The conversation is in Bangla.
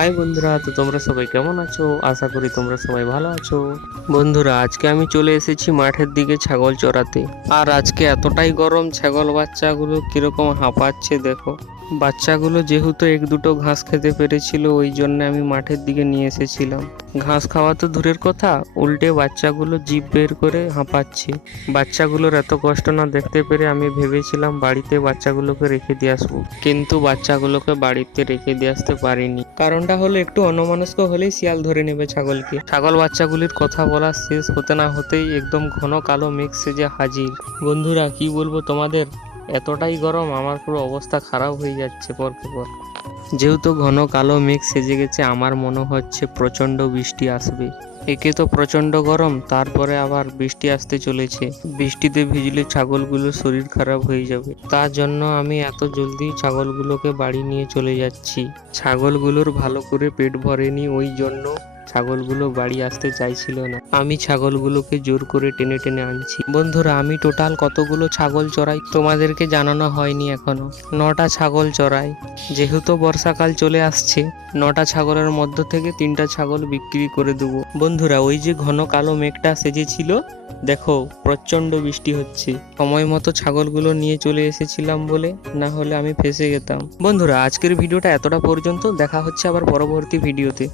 হাই বন্ধুরা, তো তোমরা সবাই কেমন আছো? আশা করি তোমরা সবাই ভালো আছো। বন্ধুরা, আজকে আমি চলে এসেছি মাঠের দিকে ছাগল চড়াতে। আর আজকে এতটাই গরম, ছাগল বাচ্চাগুলো কিরকম হাঁপাচ্ছে দেখো। বাচ্চাগুলো যেহেতু এক দুটো ঘাস খেতে পেরেছিল, ওই জন্য আমি মাঠের দিকে নিয়ে এসেছিলাম। ঘাস খাওয়া তো দূরের কথা, উল্টে বাচ্চাগুলো জিভ বের করে হাঁপাচ্ছে। বাচ্চাগুলোর এত কষ্ট না দেখতে পেরে আমি ভেবেছিলাম বাড়িতে বাচ্চাগুলোকে রেখে দিয়ে আসবো, কিন্তু বাচ্চাগুলোকে বাড়িতে রেখে দিয়ে আসতে পারিনি। কারণটা হলো, একটু অন্যমনস্ক হলেই শিয়াল ধরে নেবে ছাগলকে। ছাগল বাচ্চাগুলির কথা বলা শেষ হতে না হতেই একদম ঘন কালো মেঘ সেজে হাজির। বন্ধুরা, কি বলবো তোমাদের, এতটাই গরম আমার পুরো অবস্থা খারাপ হয়ে যাচ্ছে পরকে পর। যেহেতু ঘন কালো মেঘ সেজে গেছে, আমার মনে হচ্ছে প্রচণ্ড বৃষ্টি আসবে। একে তো প্রচণ্ড গরম, তারপরে আবার বৃষ্টি আসতে চলেছে। বৃষ্টিতে ভিজলে ছাগলগুলোর শরীর খারাপ হয়ে যাবে। তার জন্য আমি এত জলদি ছাগলগুলোকে বাড়ি নিয়ে চলে যাচ্ছি। ছাগলগুলোর ভালো করে পেট ভরেনি, ওই জন্য ছাগলগুলো বাড়ি আসতে চাইছিল না। আমি ছাগলগুলোকে জোর করে টেনে টেনে আনছি। বন্ধুরা, আমি টোটাল কতগুলো ছাগল চড়াই তোমাদেরকে জানানো হয়নি এখনো। 9টা ছাগল চড়াই। যেহেতু বর্ষাকাল চলে আসছে, 9টা ছাগলের মধ্য থেকে 3টা ছাগল বিক্রি করে দেবো। বন্ধুরা, ওই যে ঘন কালো মেঘটা সেজেছিল, দেখো প্রচন্ড বৃষ্টি হচ্ছে। সময় মতো ছাগলগুলো নিয়ে চলে এসেছিলাম বলে, না হলে আমি ফেঁসে যেতাম। বন্ধুরা, আজকের ভিডিওটা এতটা পর্যন্ত। দেখা হচ্ছে আবার পরবর্তী ভিডিওতে।